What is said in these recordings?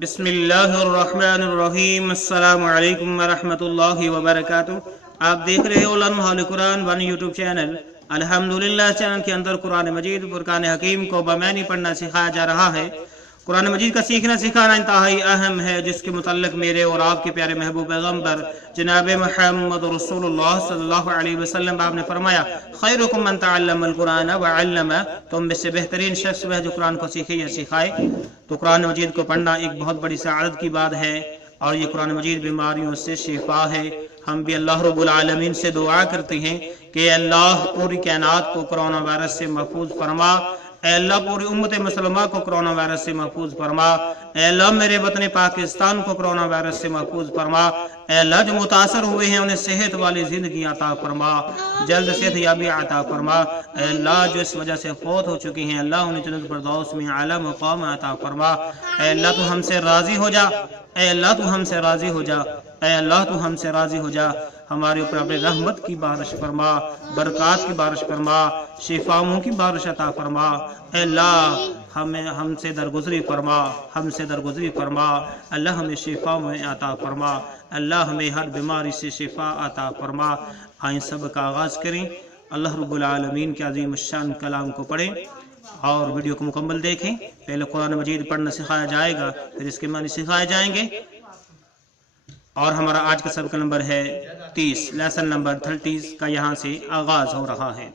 बिस्मिल्लाहिर्रहमानिर्रहीम। अस्सलामु अलैकुम वरहमतुल्लाहि वबरकातुहू। आप देख रहे हो लम्हा कुरान वन यूट्यूब चैनल। अल्हम्दुलिल्लाह चैनल के अंदर कुरान मजीद फुरकान हकीम को बमैनी पढ़ना सिखाया जा रहा है। कुरान मजीद का सीखना सिखाना इंतहाई अहम है, जिसके मुतल्लिक मेरे और आपके प्यारे महबूब पैगम्बर जनाब मुहम्मद रसूलुल्लाह सल्लल्लाहु अलैहि वसल्लम आपने फरमाया, खैरुकुम मन तअल्लमल कुरान व अल्लमा, तुम में से बेहतरीन शख्स वह जो कुरान को सीखे या सिखाए। तो कुरान मजीद को पढ़ना एक बहुत बड़ी सआदत की बात है और ये कुरान मजीद बीमारियों से शिफा है। हम भी अल्लाह रब्बुल आलमीन से दुआ करते हैं कि अल्लाह पूरी कायनात को कोरोना वायरस से महफूज फरमा। अल्लाह पूरी उम्मत मुसलमान को कोरोना वायरस से महफूज फरमा। अल्लाह मेरे वतन पाकिस्तान को कोरोना वायरस से महफूज फरमा। अल्लाह जो मुतासर हुए हैं उन्हें सेहत वाली जिंदगी अता फरमा, जल्द सेहत याबी अता फरमा। अल्लाह जो इस वजह से फौत हो चुकी हैं, अल्लाह उन्हें जन्नत फिरदौस में आला मुकाम अता फरमा। अल्लाह तू हमसे राजी हो जा, अल्लाह तू हमसे राजी हो जा, अल्लाह तू हमसे राजी हो जा। हमारे ऊपर अपने रहमत की बारिश फरमा, बरकत की बारिश फरमा, शिफाओं की बारिश अता फरमा। अल्लाह हमें हमसे दरगुजरी फरमा, हमसे दरगुजरी फरमा। अल्लाह हमें शिफा में अता फरमा, अल्लाह हमें हर बीमारी से शिफा अता फरमा। आइन सब का आगाज़ करें। अल्लाह रब्बुल आलमीन के अज़ीम शान कलाम को पढ़ें और वीडियो को मुकम्मल देखें। पहले कुरान मजीद पढ़ना सिखाया जाएगा, फिर इसके मानी सिखाए जाएंगे। और हमारा आज का सबक नंबर है 30, लेसन नंबर 30 का यहाँ से आगाज हो रहा है।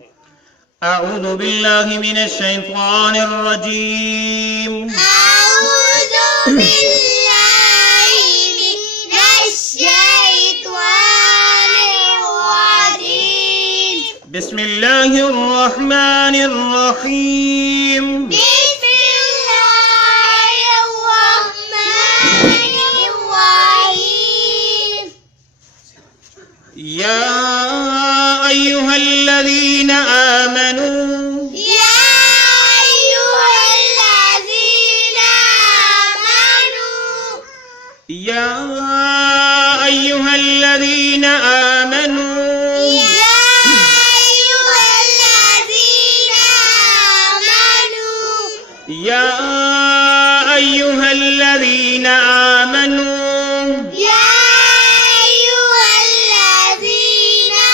अऊज़ु बिल्लाहि मिनश शैतानिर रजीम। अऊज़ु बिल्लाहि मिनश शैतानिर रजीम। बिस्मिल्लाहिर रहमानिर रहीम। या अय्युहल्लज़ीना आमनू, या अय्युहल्लज़ीना आमनू, या अय्युहल्लज़ीना आमनू, या अय्युहल्लज़ीना आमनू, या अय्युहल्लज़ीना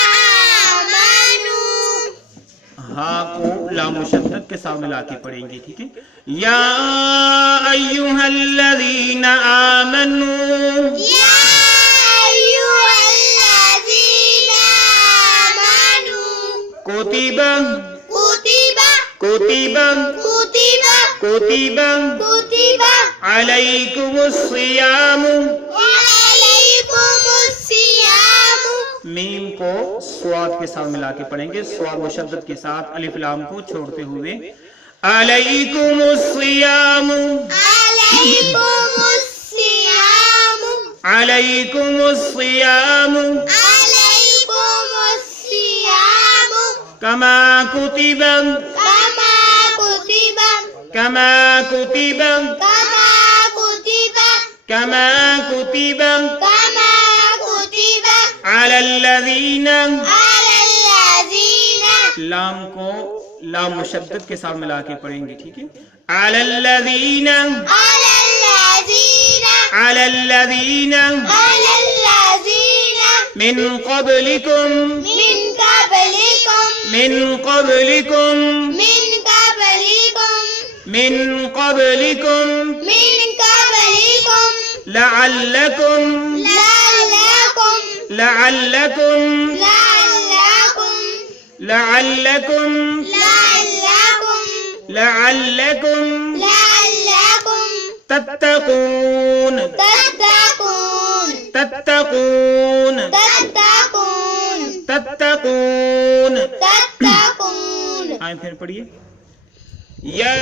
आमनू। हाँ को लाम मुशद्दद के साथ मिला के पढ़ेंगे, ठीक है। या अय्युहल्लज़ीना आमनू, या अय्युहल्लज़ीना आमनू, कुतिबा कुतिबा कुतिबा कुतिबा कुतिबा कुतिबा अलैकुमुस्सियामु। अलैकुमुस्सियामु, मीम को स्वाद के साथ मिला के पढ़ेंगे, स्वाद मुशद्दद के साथ, अलिफ लाम को छोड़ते हुए। अलैकुमुस्सियामु, अलैकुमुस्सियामु, अलैकुमुस्सियामु, अलैकुमुस्सियामु, कमा कुतिबा कमा कुतिबा कमा कुतिबा कमा कुतिबा कमा कुतिबा कमा कुतिबा अलल्लज़ीना। अलल्लज़ीना, लाम को लाम मुशद्दद के साथ मिला के पढ़ेंगे, ठीक है। अलल्लज़ीना अलल्लज़ीना, अलल्लज़ीना अलल्लज़ीना मिन क़ब्लिकुम मिन क़ब्लिकुम मिन क़ब्लिकुम मिन क़ब्लिकुम मिन क़ब्लिकुम मिन क़ब्लिकुम लअल्लकुम लअल्लकुम लअल्लकुम लअल्लकुम लअल्लकुम लअल्लकुम लअल्लकुम लअल्लकुम तत्तकून तत्तकून तत्तकून तत्तकून तत्तकून। तत्तकून। आए फिर पढ़िए। या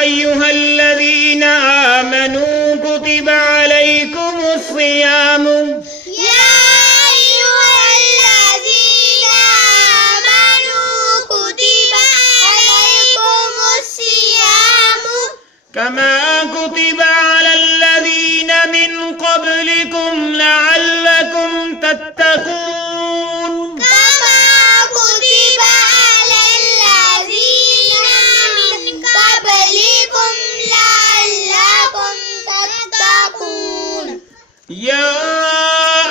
अय्युहल्लज़ीना आमनू कुतिबा अलैकुमुस्सियामु। या अय्युहल्लज़ीना आमनू कुतिबा अलैकुमुस्सियामु, कमा कुतिबा अलल्लज़ीना मिन क़ब्लिकुम लअल्लकुम तत्तकून। कमा कुतिबा अलल्लज़ीना मिन क़ब्लिकुम लअल्लकुम یا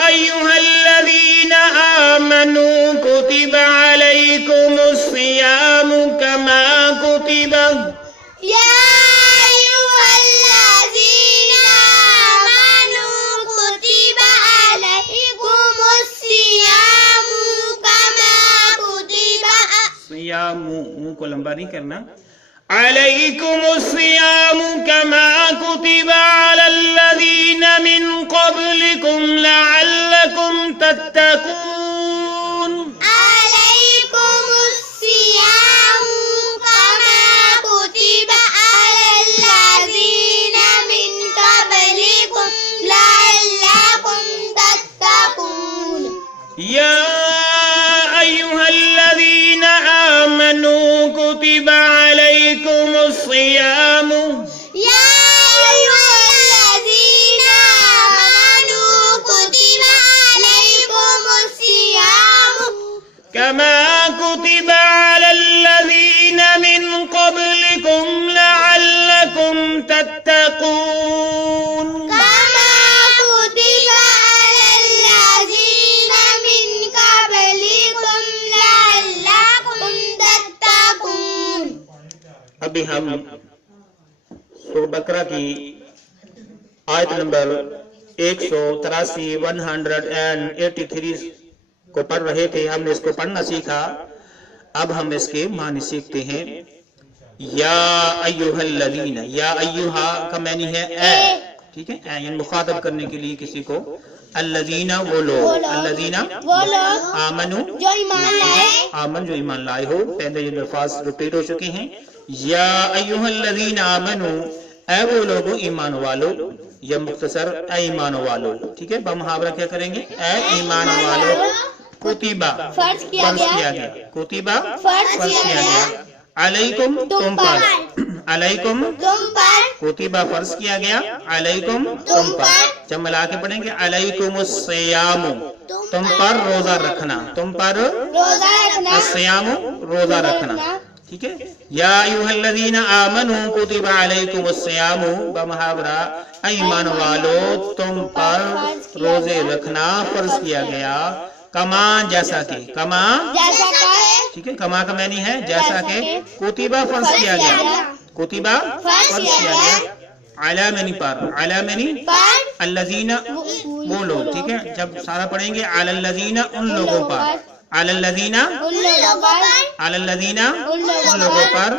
ایھا الذین آمنوا کتب علیکم الصیام کما کتب يا أيها الذين آمنوا كتب عليكم الصيام كما كتب صیام منہ کو لمبا نہیں کرنا علیکم الصیام کما کتب علی الذین من قبلکم لعلکم تتقون عليكم الصيام كما كتب على الذين من قبلكم لعلكم تتقون یا ایھا الذین آمنوا کتب علیکم الصیام يا أيها الذين آمنوا كتب عليكم الصيام كما كتب على الذين من قبلكم لعلكم تتقون كما كتب على الذين من قبلكم لعلكم تتقون ابھی ہم سورہ بقرہ کی آیت نمبر 183 183 کو پڑھ رہے تھے. ہم نے اس کو پڑھنا سیکھا. اب ہم اس کے معنی سیکھتے ہیں. یا ایھا الذین، یا ایھا کا معنی ہے اے، ٹھیک ہے، اے یعنی مخاطب کرنے کے لیے کسی کو. الذین وہ لوگ، الذین وہ لوگ آمنو جو ایمان لائے، آمن جو ایمان لائے ہو. پہلے یہ الفاظ ریپیٹ ہو چکے ہیں. یا ایھا الذین آمنو، اے وہ لوگو ایمان والو، یا مختصر اے ایمان والو. ٹھیک ہے، بمحاورہ کیا کریں گے؟ اے ایمان والو کتبہ فرض کیا گیا، کتبہ فرض کیا گیا علیکم تم پر، علیکم تم پر کتبہ فرض کیا گیا، علیکم تم پر. جب ملا کے پڑھیں گے علیکم الصیام، تم پر روزہ رکھنا، تم پر روزہ رکھنا، الصیام روزہ رکھنا. ٹھیک ہے. یا ایھا الذین آمنوا کتب علیکم الصیام بمحاورہ ایمان والو تم پر روزے رکھنا فرض کیا گیا. کما جیسا کہ، کما جیسا کہ ٹھیک ہے، کما کا معنی ہے جیسا کہ کتبہ فرض کیا گیا، کتبہ فرض کیا گیا. علی معنی پر، علی معنی پر الذین وہ لوگ. ٹھیک ہے، جب سارا پڑھیں گے علی الذین ان لوگوں پر، علی الذین ان لوگوں پر، علی الذین ان لوگوں پر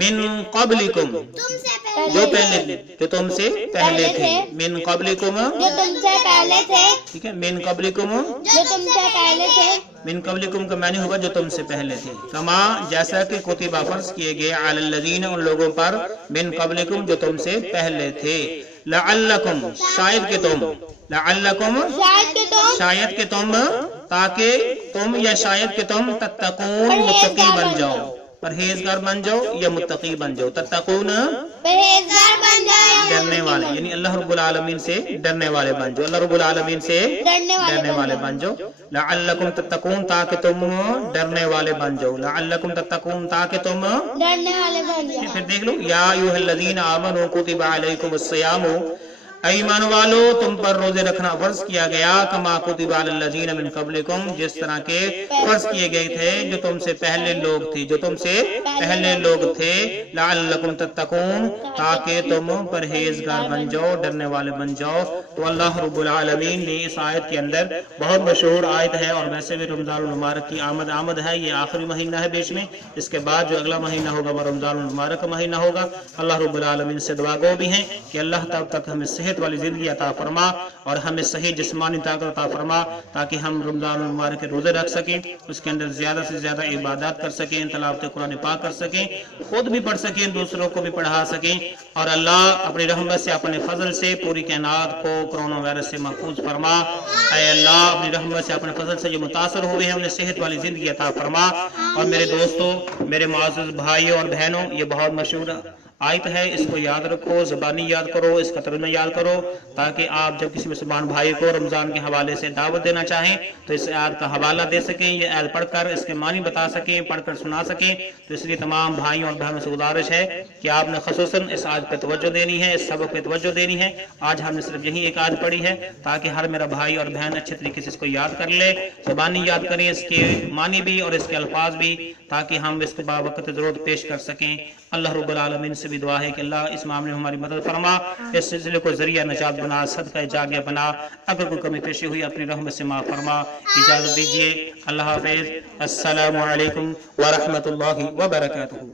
من قبلکم تم سے جو پہلے، جو تم سے پہلے تھے. من قبلکم جو تم سے پہلے تھے، ٹھیک ہے، من قبلکم جو تم سے پہلے تھے، من قبلکم کا معنی ہوگا جو تم سے پہلے تھے. کما جیسا کہ کتبہ فرض کیے گئے علی الذین ان لوگوں پر من قبلکم جو تم سے پہلے تھے. لعلکم شاید کہ تم، لعلکم شاید کہ تم، تاکہ تم یا شاید کہ تم تتقون متقی بن جاؤ، پرہیزگار بن جاؤ یا متقی بن جاؤ. تتقون پرہیزگار بن جاؤ، ڈرنے والے، یعنی اللہ رب العالمین سے ڈرنے والے بن جاؤ، اللہ رب العالمین سے ڈرنے والے بن جاؤ. لعلکم تتقون تاکہ تم ڈرنے والے بن جاؤ، لعلکم تتقون تاکہ تم. ڈرنے والے بن جاؤ. پھر دیکھ لو. یا ایھا الذین آمنوا کتب علیکم الصیام، ایمان والو تم پر روزے رکھنا فرض کیا گیا. کما کتب علی الذین من قبلکم جس طرح کے فرض کیے گئے تھے جو تم سے پہلے لوگ تھے، جو تم سے پہلے لوگ تھے. لعلکم تتقون تاکہ تم پرہیزگار بن جاؤ، ڈرنے والے بن جاؤ. تو اللہ رب العالمین نے اس آیت کے اندر بہت مشہور آیت ہے، اور ویسے بھی رمضان المبارک کی آمد ہے. یہ آخری مہینہ ہے بیچ میں، اس کے بعد جو اگلا مہینہ ہوگا وہ رمضان المبارک کا مہینہ ہوگا. اللہ رب العالمین سے دعا گو بھی ہیں کہ اللہ تب تک ہمیں صحت والی زندگی عطا فرما اور ہمیں صحیح جسمانی طاقت عطا فرما تاکہ ہم رمضان المبارک کے روزے رکھ سکیں، اس کے اندر زیادہ سے زیادہ عبادات کر سکیں، تلاوت قرآن پاک کر سکیں، خود بھی پڑھ سکیں، دوسروں کو بھی پڑھا سکیں. اور اللہ اپنی رحمت سے، اپنے فضل سے پوری کائنات کو کرونا وائرس سے محفوظ فرما. اے اللہ اپنی رحمت سے، اپنے فضل سے جو متاثر ہوئے ہیں انہیں صحت والی زندگی عطا فرما. اور میرے دوستوں، میرے معزز بھائیوں اور بہنوں، یہ بہت مشہور आयत है, इसको याद रखो, ज़बानी याद करो, इसका तर्जुमा याद करो, ताकि आप जब किसी मुसलमान भाई को रमज़ान के हवाले से दावत देना चाहें तो इस आयत का हवाला दे सकें, ये आयत पढ़कर इसके मानी बता सकें, पढ़कर सुना सकें। तो इसलिए तमाम भाइयों और बहनों से गुजारिश है कि आपने ख़ुसूसन इस आयत पर तवज्जो देनी है, इस सबक पर तवज्जो देनी है। आज हमने सिर्फ यही एक आयत पढ़ी है ताकि हर मेरा भाई और बहन अच्छे तरीके से इसको याद कर ले, ज़बानी याद करें, इसके मानी भी और इसके अल्फाज भी, ताकि हम इसको बावक़्त ज़रूरत पेश कर सकें। अल्लाह रब्बुल आलमीन से भी दुआ है कि अल्लाह इस मामले में हमारी मदद फरमा, इस सिलसिले को ज़रिया नजात बना, सदका जारिया बना। अगर कोई कमी पेशी हुई अपनी रहमत से माफ़ फरमा। इजाज़त दीजिए, अल्लाह हाफ़िज़, अस्सलामु अलैकुम व रहमतुल्लाहि व बरकातुहू।